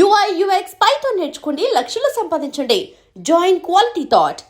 UI UX Python నేర్చుకోండి, లక్షలు సంపాదించండి. Join quality thought.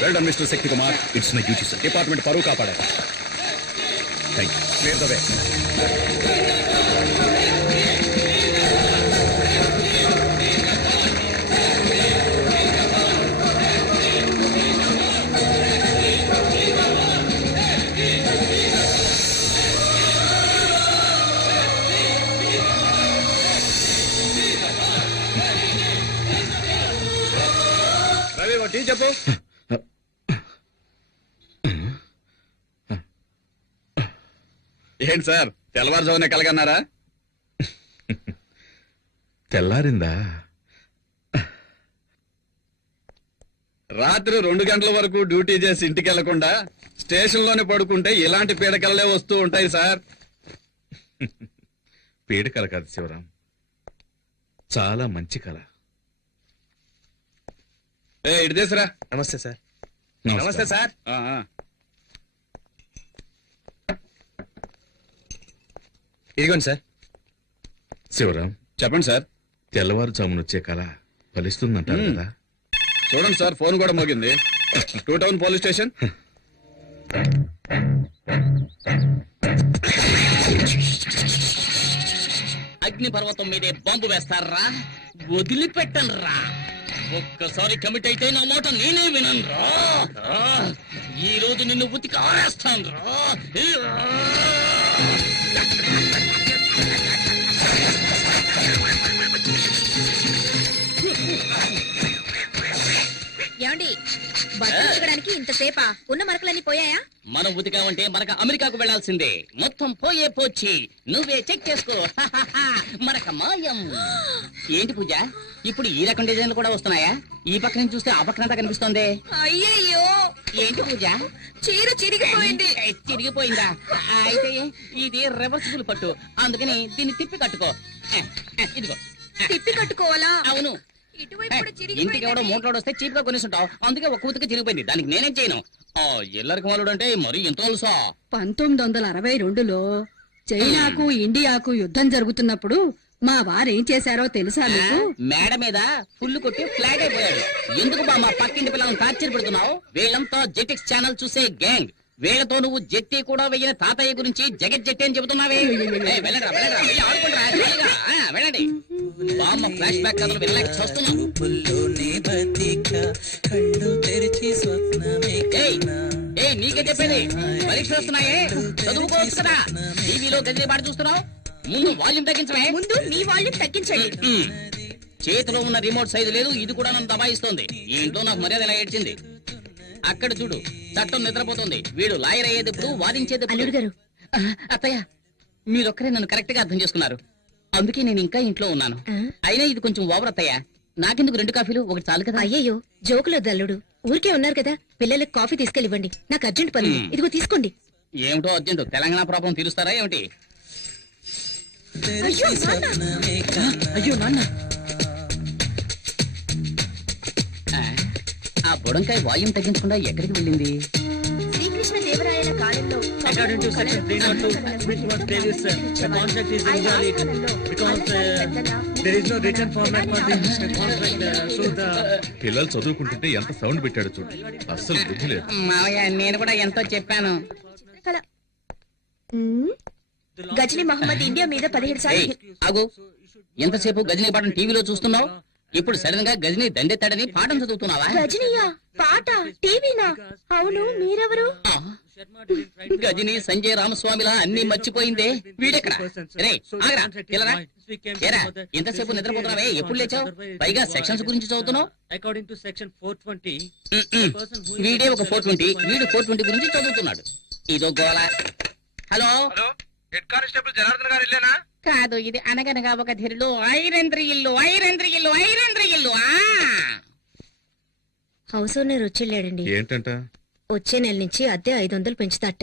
Well done, Mr. Sekti Kumar. It's my duty, sir. Department పరువు కాపాడారు. Thank you. Clear the way. Ravi ఒక tea చెప్పు. ఏంటి సార్ తెల్లవారుజామునే కలగన్నారా? తెల్లారిందా? రాత్రి 2 గంటల వరకు డ్యూటీ చేసి ఇంటికి వెళ్లకుండా స్టేషన్ లోనే పడుకుంటే ఇలాంటి పీడకలలే వస్తూ ఉంటాయి సార్. పీడకల కాదు శివరాం, చాలా మంచి కళ. ఇటు తీసురా. నమస్తే సార్. నమస్తే సార్. ఇదిగోండి సార్. శివరాం, చెప్పండి సార్. తెల్లవారుజామున వచ్చే కళ ఫలిస్తుందంటారు కదా. చూడండి సార్, ఫోన్ కూడా మోగింది. 2 టౌన్ పోలీస్ స్టేషన్. అగ్ని పర్వతం మీదే బాంబు వేస్తారా? వదిలిపెట్టనురా. ఒక్కసారి కమిట్ అయితే నా మాట నేనే విననురా. ఈ రోజు నిన్ను ఉతికి ఆరేస్తాను రా. ఏమండి బట్టలు ఉతకడానికి ఇంతసేపా? ఉన్న మరకలన్నీ పోయాయా? మనం ఉతికామంటే మనకు అమెరికాకు వెళ్లాల్సిందే. మొత్తం పోయే పోచి నువ్వే చెక్ చేసుకో. మనక మాయం. ఏంటి పూజ, ఇప్పుడు ఈ రకం డిజైన్లు కూడా వస్తున్నాయా? ఈ పక్క నుంచి చూస్తే ఆ పక్కనంతా కనిపిస్తోంది. అయ్యయ్యో, ఏంటి పూజ, చీర చిరిగిపోయింది. చిరిగిపోయిందా? అయితే ఇది రివర్సిబుల్ పట్టు, అందుకని దీన్ని తిప్పి కట్టుకో. ఇదిగో. తిప్పి కట్టుకోవాలా? అవును. ఇటువైపు కూడా ఇంటికి ఎవడో చిరిగిపోయింది. మూటలోడు వస్తే చీప్ గా కొనేసుంటావు, అందుకే ఒక ఉతికి చిరిగిపోయింది. దానికి నేనేం చేయను. ఎల్లరికి మాలుడు అంటే మరి ఎంత తెలుసా? 1962లో చైనాకు ఇండియాకు యుద్ధం జరుగుతున్నప్పుడు మా వారేం చేశారో తెలుసా మీకు? మేడ మీద ఫుల్ కొట్టి ఫ్లాట్ అయిపోయాడు. ఎందుకు బా మా పక్కింటి పిల్లలను టార్చర్ పెడుతున్నావు? వీళ్ళంతా జెటిక్స్ ఛానల్ చూసే గ్యాంగ్. వీళ్ళతో నువ్వు జెట్టి కూడా వెయ్యిన తాతయ్య గురించి జగత్ జెట్టి అని చెబుతున్నావే. ఏయ్, వెళ్ళండిరా, వెళ్ళండిరా, వెళ్ళి ఆడుకోండిరా, హాయిగా. వెళ్ళండి. బామ్మ ఫ్లాష్ బ్యాక్ కథలు వినలేక చూస్తున్నాం. ఏయ్, నీకే చెప్పేది. పరీక్షలు వస్తున్నాయే, చదువుకోవచ్చు కదా. టీవీలో గదిలే పాటు చూస్తున్నావు. ముందు వాల్యూమ్ తగ్గించమే. ముందు మీ వాల్యూమ్ తగ్గించండి. చేతిలో ఉన్న రిమోట్ సైజు లేదు, ఇది కూడా నన్ను దబాయిస్తోంది. ఈ ఇంట్లో నాకు మర్యాద ఇలా ఏడ్చింది. అక్కడ చూడు, చట్టం నిద్రపోతుంది. వీడు లాయర్ అయ్యేది ఇప్పుడు, వాదించేది ఎప్పుడు? అల్లుడు గారు, అత్తయ్య, మీరొక్కరే నన్ను కరెక్ట్ గా అర్థం చేసుకున్నారు. అందుకే నేను ఇంకా ఇంట్లో ఉన్నాను. అయినా ఇది కొంచెం ఓవర్ అత్తయ్య. నాకెందుకు 2 కాఫీలు, ఒకటి చాలు కదా. అయ్యయ్యో, జోకులొద్దు అల్లుడు. ఊరికే ఉన్నారు కదా, పిల్లలకి కాఫీ తీసుకెళ్ళివ్వండి. నాకు అర్జెంట్ పని ఉంది. ఇదిగో తీసుకోండి. ఏమిటో అర్జెంటు, తెలంగాణ ప్రాబ్లం తీరుస్తారా ఏమిటి? అయ్యో, నాన్న. అయ్యో నాన్న. ఆ బుడంకాయ వాల్యూమ్ తగ్గించకుండా ఎక్కడికి వెళ్ళింది? శ్రీకృష్ణ దేవరాయల కాలంలో According to section 302, which was previous, the contract is invalid because there is no written format for this contract. So the పిల్లలు చదువుకుంటుంటే ఎంత సౌండ్ పెట్టాడు చూడు, అస్సలు బుద్ధి లేదు. మావయ్య, నేను కూడా ఎంతో చెప్పాను. గజనీ మహమ్మద్ ఇండియా మీద 17 ఏయ్, సార్లు. ఆగు. ఎంతసేపు గజనీ పాఠం టీవీలో చూస్తున్నావు, ఇప్పుడు సడన్ గా గజనీ దండెత్తాడని పాఠం చదువుతున్నావా? గజనీయా? పాట టీవీనా? అవును, మీరెవరు? ఆ, గజనీ సంజయ్ రామస్వామిలా అన్ని మర్చిపోయిందే. వీడెక్కడ? రే, ఆగరా, పిల్లరా. ఏరా, ఇంతసేపు నిద్రపోతున్నావే, ఎప్పుడు లేచావు? పైగా సెక్షన్స్ గురించి చదువుతున్నావు. according to section 420, వీడే ఒక 420, వీడు 420 గురించి చదువుతున్నాడు. ఇదో గోల. హలో, హెడ్ కానిస్టేబుల్ జనార్దన్ గారు ఇల్లేనా? కాదు, ఇది అనగనగా ఒక ధీరులు ఐరేంద్ర ఇల్లు. హౌస్ ఓనర్ వచ్చేళ్ళాడండి. ఏంటంట? వచ్చే నెల నుంచి అద్దె 500 పెంచుతాట.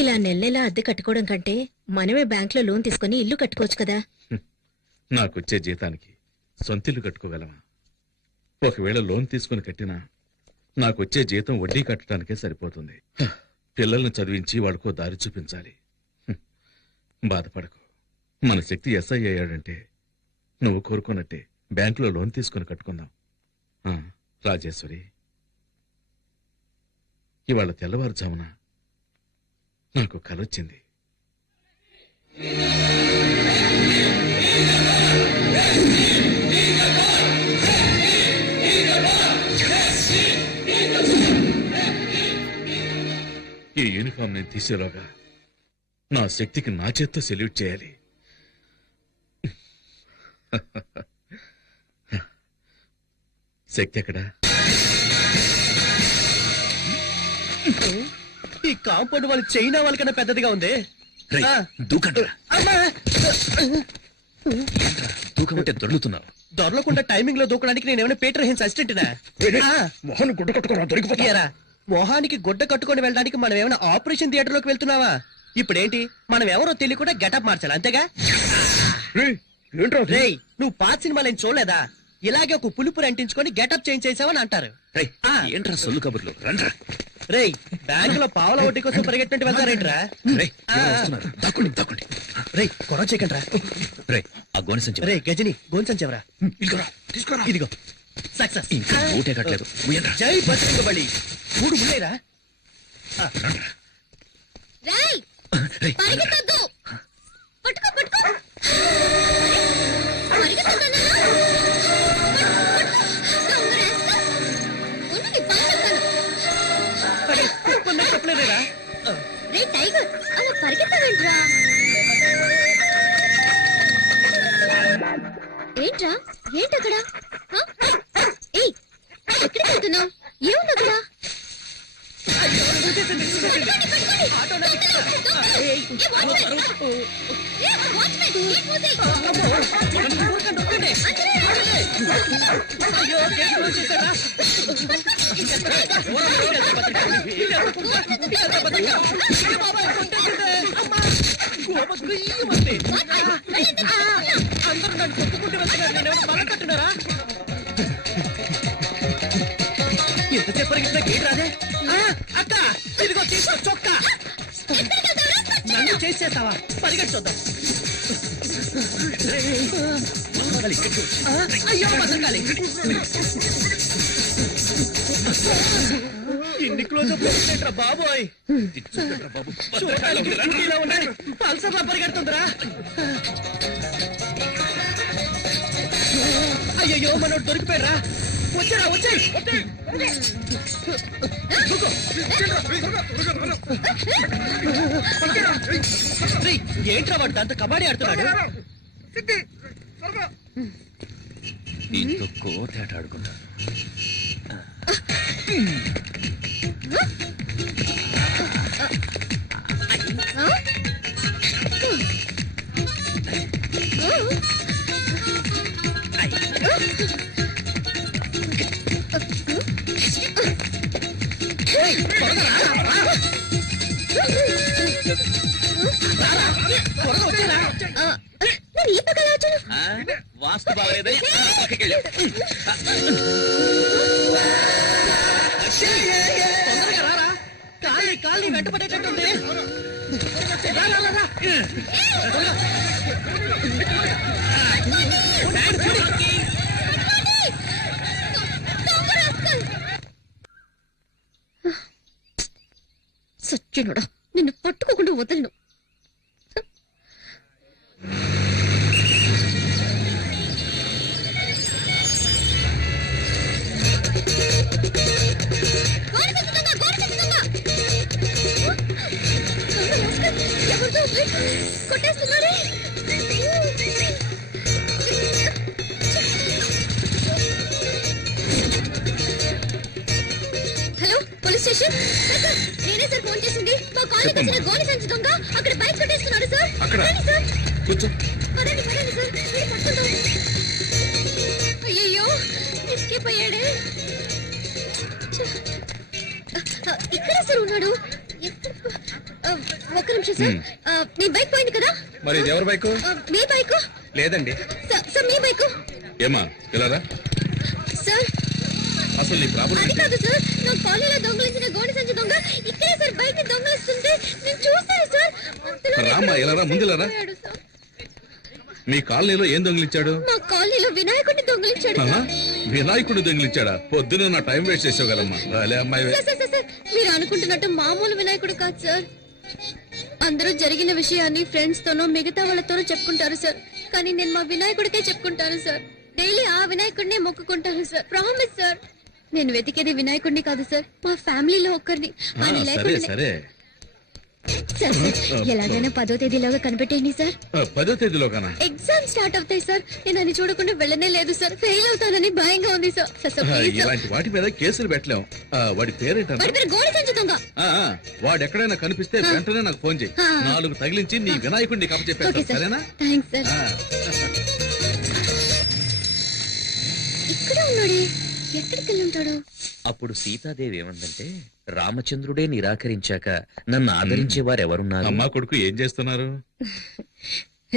ఇలా నెల అద్దె కట్టుకోవడం కంటే మనమే బ్యాంక్ లో లోన్ తీసుకుని ఇల్లు కట్టుకోవచ్చు కదా. నాకొచ్చే జీతానికి సొంతిల్లు కట్టుకోగలమా? ఒకవేళ లోన్ తీసుకుని కట్టినా నాకొచ్చే జీతం వడ్డీ కట్టడానికే సరిపోతుంది. పిల్లల్ని చదివించి వాళ్ళకో దారి చూపించాలి. బాధపడకు, మన శక్తి ఎస్ఐ అయ్యాడంటే నువ్వు కోరుకున్నట్టే బ్యాంకులో లోన్ తీసుకుని కట్టుకుందాం. రాజేశ్వరి, ఇవాళ తెల్లవారుజామున నాకు కలొచ్చింది. ఈ యూనిఫామ్ నేను తీసేలోగా నా శక్తికి నా చేత్తో సెల్యూట్ చేయాలి. శక్తి ఎక్కడా? ఈ కాంపౌండ్ వాళ్ళు చైనా వాళ్ళకన్నా పెద్దదిగా ఉంది. దూకమంటే దొర్లుతున్నావు. దొరలకుండా టైమింగ్ లో దూకడానికి నేనేమైనా పీటర్ హెన్స్ అసిస్టెంట్నా? మొహన్ గుడ్డ కట్టుకోరా, దొరికిపోతారా? మొహానికి గుడ్డ కట్టుకొని వెళ్ళడానికి మనం ఏమైనా ఆపరేషన్ థియేటర్ లోకి వెళ్తున్నావా? ఇప్పుడేంటి, మనం ఎవరో తెలియకుండా గెటప్ మార్చాలి, అంతేగా? రేయ్, నువ్వు పాత సినిమాలు ఏం చూడలేదా? ఇలాగే ఒక పులుపురు అంటించుకొని గెటప్ చేంజ్ చేసావని అంటారు. ఏంట్రా సొల్లు కబుర్లు? రండ్రా. రేయ్ బ్యాంక్ లో పావుల వడ్డీ కోసం పరిగెట్టినట్టు వెళ్తారేంట్రా? రేయ్ కొర చేయకండి రా. ఆ గోనె సంచి రేయ్ గజని గోన్ సంచెవరా? ఇదిగో సక్సెస్. ఊటే కట్టలేదు జై బజరంగ బలి. 3 ముళ్ళేరా? రేయ్ పరిగెత్తొద్దు. పట్టుకో పట్టుకో. పరిగెత్తొద్దన్నా. దొంగరేస్తా. ఉండు నీ పని చెప్తాను. చెప్పలేదేరా? రే టైగర్ అలా పరిగెత్తవేంట్రా? ఏంట్రా ఏంటక్కడ? ఏయ్ ఎక్కడికి వెళ్తున్నావు? ఏముంది అక్కడ? అందరూ నన్ను తొక్కుకుంటూ వెళ్తున్నారు. నేనేమైనా బలం కట్టున్నారా? ఎంతసేపు పరిగెత్తినా గేట్ రాదే. అక్క ఇదిగో తీసుకో చొక్కా. నన్ను చేసేస్తావా? పరిగెట్టుద్దాం. అయ్యో బతకాలి. ఇన్ని క్లోజ్ అప్ చేసేట్రా బాబోయ్. చూడటానికి ఉన్నాయి. పల్సర్లా పరిగెడుతుందిరా. అయ్యో మనోడు దొరికిపోయారా? వచ్చారా వచ్చాయి. ఏంట్రా వాడు దాంతో కబడ్డీ ఆడుతున్నాడు? దీంతో కోతేట ఆడుకున్నా. వాస్తు బాగలేదని తొందరగా రారా. కాళ్ళని వెంట పడేటట్టుంది. సత్యనుడా నిన్ను పట్టుకోకుండా వదలను. కొట్టేస్తున్నాడే. Hello police station. సార్ నేనే సార్ ఫోన్ చేసింది. మా కాలనీకి వచ్చిన గోని సంచి దొంగ అక్కడ బైక్ కొట్టేస్తున్నాడు సార్. సార్ కూర్చో. పదండి పదండి సార్. పట్టుకుందాం. అయ్యయ్యో ఎస్కేప్ అయ్యాడే. ఇక్కడే సార్ ఉన్నాడు. ఒక్క నిమిషం సార్. మీ బైక్ పోయింది కదా? మరి ఇది ఎవరి బైకు? మీ బైక్ లేదండి. సార్ మీ బైక్ ఏమా ఇలా సార్. అసలు నీ ప్రాబ్లం అది కాదు సార్. నా కాలనీలో దొంగలించిన గోడి సంచి దొంగ ఇక్కడే సార్ బైక్ ని దొంగలిస్తుంటే నేను చూస్తాను సార్. రామ్మా ఇలా రా. ముందులరా. మీ కాలనీలో ఏం దొంగిలించాడు? మా కాలనీలో వినాయకుడిని దొంగలించాడు సార్. వినాయకుడు దొంగిలించాడా? పొద్దున నా టైం వేస్ట్ చేసావుగలమ్మా. రాలే అమ్మాయి. సార్ మీరు అనుకుంటున్నట్టు మామూలు వినాయకుడు కాదు సార్. అందరూ జరిగిన విషయాన్ని ఫ్రెండ్స్ తోనో మిగతా వాళ్ళతోనో చెప్పుకుంటారు సార్. కానీ నేను మా వినాయకుడికే చెప్పుకుంటాను సార్. డైలీ ఆ వినాయకుడినే మొక్కుకుంటాను సార్. Promise sir. నేను వెతికేది వినాయకుడిని కాదు సార్, మా ఫ్యామిలీలో ఒక్కరిని. ఆయన సరే లేకుండా సరే. సార్ ఎలాగైనా 10వ తేదీలోగా కనిపెట్టేయండి సార్. 10వ తేదీలోగానా? ఎగ్జామ్ స్టార్ట్ అవుతాయి సార్. నేను అని చూడకుండా వెళ్ళనే లేదు సార్. ఫెయిల్ అవుతానని భయంగా ఉంది సార్. ఇలాంటి వాటి మీద కేసులు పెట్టలేం. వాడి పేరేంటన్నా? వాడి పేరు గోడి సంచి దొంగ. వాడు ఎక్కడైనా కనిపిస్తే వెంటనే నాకు ఫోన్ చేయి. 4 తగిలించి నీ వినాయకుడిని కప్పచెప్పేస్తా. సరేనా? Thanks sir. ఇక్కడ ఉన్నాడే. ఎక్కడికి వెళ్ళి ఉంటాడు? అప్పుడు సీతాదేవి ఏమందంటే, రామచంద్రుడే నిరాకరించాక నన్ను ఆదరించే వారెవరున్నారు? అమ్మా కొడుకు ఏం చేస్తున్నారు?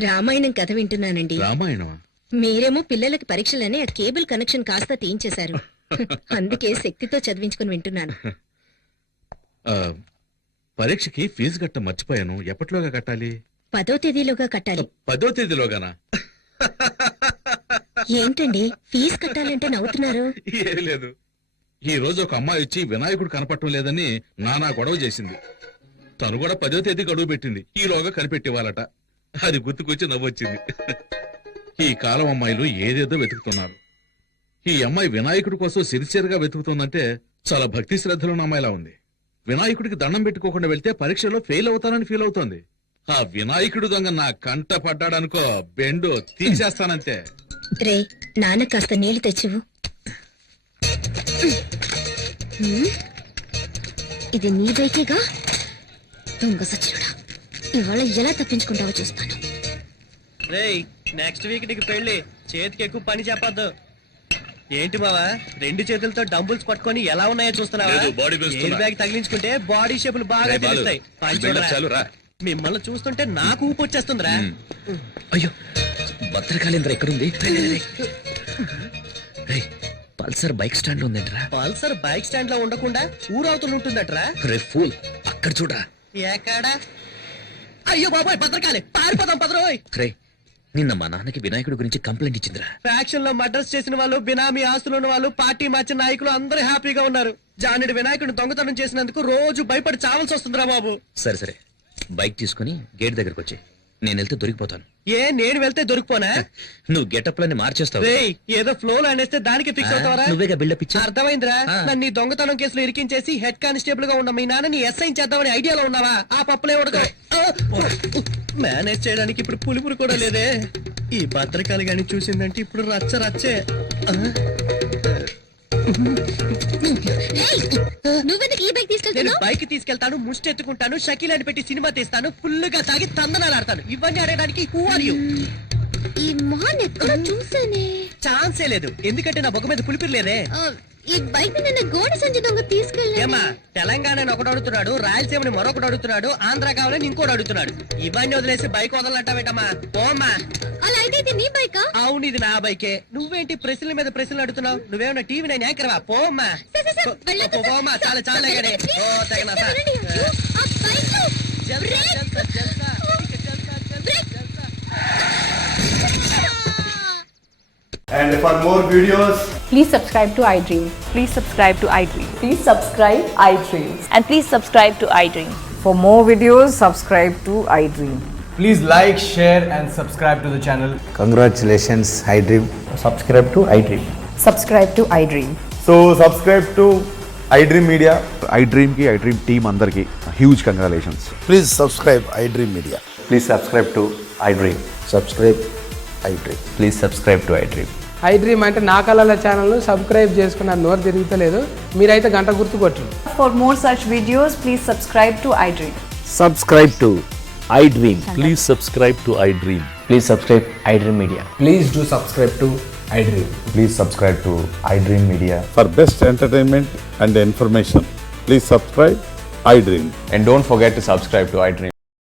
రామాయణం కథ వింటున్నానండి. రామాయణమా? మీరేమో పిల్లలకి పరీక్షలని ఆ కేబుల్ కనెక్షన్ కాస్త తీయించేశారు. అందుకే శక్తితో చదివించుకుని వింటున్నాను. ఆ, పరీక్షకి ఫీజు కట్ట మర్చిపోయాను. ఎప్పటిలోగా కట్టాలి? 10వ తేదీలోగా కట్టాలి. 10వ తేదీలోగానా? ఏంటండి ఫీజు కట్టాలంటే నవ్వుతున్నారు? ఏం లేదు, ఈ రోజు ఒక అమ్మాయి వచ్చి వినాయకుడు కనపడటం లేదని నానా గొడవ చేసింది. తను కూడా 10వ తేదీ గడువు పెట్టింది, ఈలోగా కనిపెట్టివ్వాలట. అది గుర్తుకొచ్చి నవ్వొచ్చింది. ఈ కాలం అమ్మాయిలు ఏదేదో వెతుకుతున్నారు. ఈ అమ్మాయి వినాయకుడి కోసం సిన్సియర్గా వెతుకుతుందంటే చాలా భక్తి శ్రద్ధలున్న అమ్మాయిలా ఉంది. వినాయకుడికి దండం పెట్టుకోకుండా వెళ్తే పరీక్షలో ఫెయిల్ అవుతానని ఫీల్ అవుతోంది. ఆ వినాయకుడు దొంగ నా కంట పడ్డాడనుకో, బెండు తీసేస్తానంతే. రే నాన్న కాస్త నీళ్లు తెచ్చివు. ఇది నీ బైకేగా? దొంగ సచ్చినుడా, ఇవాళ ఎలా తప్పించుకుంటావో చూస్తాను. రేయ్ నెక్స్ట్ వీక్ నీకు పెళ్లి, చేతికి ఎక్కువ పని చెప్పొద్దు. ఏంటి బావా 2 చేతులతో డంబుల్స్ పట్టుకొని ఎలా ఉన్నాయో చూస్తున్నావా? లేదు, body builders ఎయిర్ బ్యాగ్ తగిలించుకుంటే బాడీ షేపులు బాగా రేయ్ బాలు, తెలుస్తాయి. పని ఈ build-up చూడరా. చాలు రా. మిమ్మల్ని చూస్తుంటే నాకు ఊపు వచ్చేస్తుందిరా. అయ్యో భద్రకాళేంద్ర ఎక్కడుంది? రేయ్, పల్సర్ బైక్ స్టాండ్ లో ఉందేంట్రా? పల్సర్ బైక్ స్టాండ్ లో ఉండకుండా ఊరవుతూ ఉంటుందట్రా. రే ఫూల్, అక్కడ చూడరా. ఎక్కడా? అయ్యో బాబాయ్ భద్రకాళి, పారిపోదాం పదరోయ్. రే, నిన్న మా నాన్నకి వినాయకుడి గురించి కంప్లైంట్ ఇచ్చిందిరా. ఫ్యాక్షన్ లో మర్డర్స్ చేసిన వాళ్ళు, బినామీ ఆస్తులు ఉన్న వాళ్ళు, పార్టీ మార్చిన నాయకులు అందరూ హ్యాపీగా ఉన్నారు. జానుడి వినాయకుడిని దొంగతనం చేసినందుకు రోజు భయపడి చావాల్సి వస్తుందిరా బాబు. సరే సరే, బైక్ తీసుకుని గేట్ దగ్గరకు వచ్చి, నేను వెళ్తే దొరికిపోతాను. ఏ నేను వెళ్తే దొరికిపోనా? నువ్వు గెటప్ లని మార్చేస్తావు. రేయ్ ఏదో ఫ్లో లో అనేస్తే దానికి ఫిక్స్ అవుతావరా? నువ్వేగా బిల్డప్ ఇచ్చా. అర్థమైందిరా. ఆ. నన్ను ఈ దొంగతనం కేసులో ఇరికించేసి హెడ్ కానిస్టేబుల్ గా ఉన్న మీ నాన్నని ఎస్ఐ చేద్దామని ఐడియాలో ఉన్నావా? ఆ పప్పులే ఉడక మేనేజ్ చేయడానికి ఇప్పుడు పులుపురు కూడా లేదే. ఈ భద్రకాలి గాని చూసిందంటే ఇప్పుడు రచ్చ రచ్చే. నువ్వెందుకు ఈ బైక్ నేను తీసుకెళ్తున్నావు? బైక్ తీసుకెళ్తాను, ముష్టి ఎత్తుకుంటాను, షకీలాని పెట్టి సినిమా తీస్తాను, ఫుల్ గా తాగి తందనాలు ఆడతాను. ఇవన్నీ ఆడడానికి హూ ఆర్ యు? ఈ మొహాన్ని ఎక్కడ చూసానే? ఛాన్సే లేదు, ఎందుకంటే నా బొగ్గ మీద పులిపిరి లేదే. ఈ బైక్ నిన్న గోడ సంచి దొంగ తీసుకెళ్ళి ఏమా తెలంగాణని ఒకడు అడుగుతున్నాడు, రాయలసీమని మరొకడు అడుగుతున్నాడు, ఆంధ్ర కావాలని ఇంకోటి అడుగుతున్నాడు. ఇవన్నీ వదిలేసి బైక్ వదలట్టా పోమ్మా. అలా అయితే ఇది నీ బైకా? అవును ఇది నా బైకే. నువ్వేంటి ప్రశ్నల మీద ప్రశ్నలు అడుగుతున్నావు? నువ్వేమన్నా టీవీ నేను యాంకర్వా? పోమ్మా వెళ్ళొద్దు సార్. పోమ్మా, చాలా చాలా గడే. ఓ తగిన వెళ్ళండి. అయ్యో, ఆ bike And for more videos, Please subscribe to iDream. Please subscribe to iDream. Please subscribe iDream. And please subscribe to iDream. For more videos, subscribe to iDream. please like, share, and subscribe to the channel. Congratulations, iDream. Subscribe to iDream. Subscribe to iDream. So, subscribe to iDream Media. iDream ki iDream team andarki huge congratulations. Please subscribe iDream Media. Please subscribe to iDream. Subscribe iDream. Please subscribe to iDream. iDream అంటే నా కళల channel subscribe చేసుకున్న నోరు తిరుగుతలేదు. మీరైతే గంట గుర్తు కొట్టండి. For more such videos, please subscribe to iDream. Subscribe to iDream. Please subscribe to iDream. Please subscribe iDream Media. Please do subscribe to iDream. Please subscribe to iDream Media. For best entertainment and information, please subscribe iDream. And don't forget to subscribe to iDream.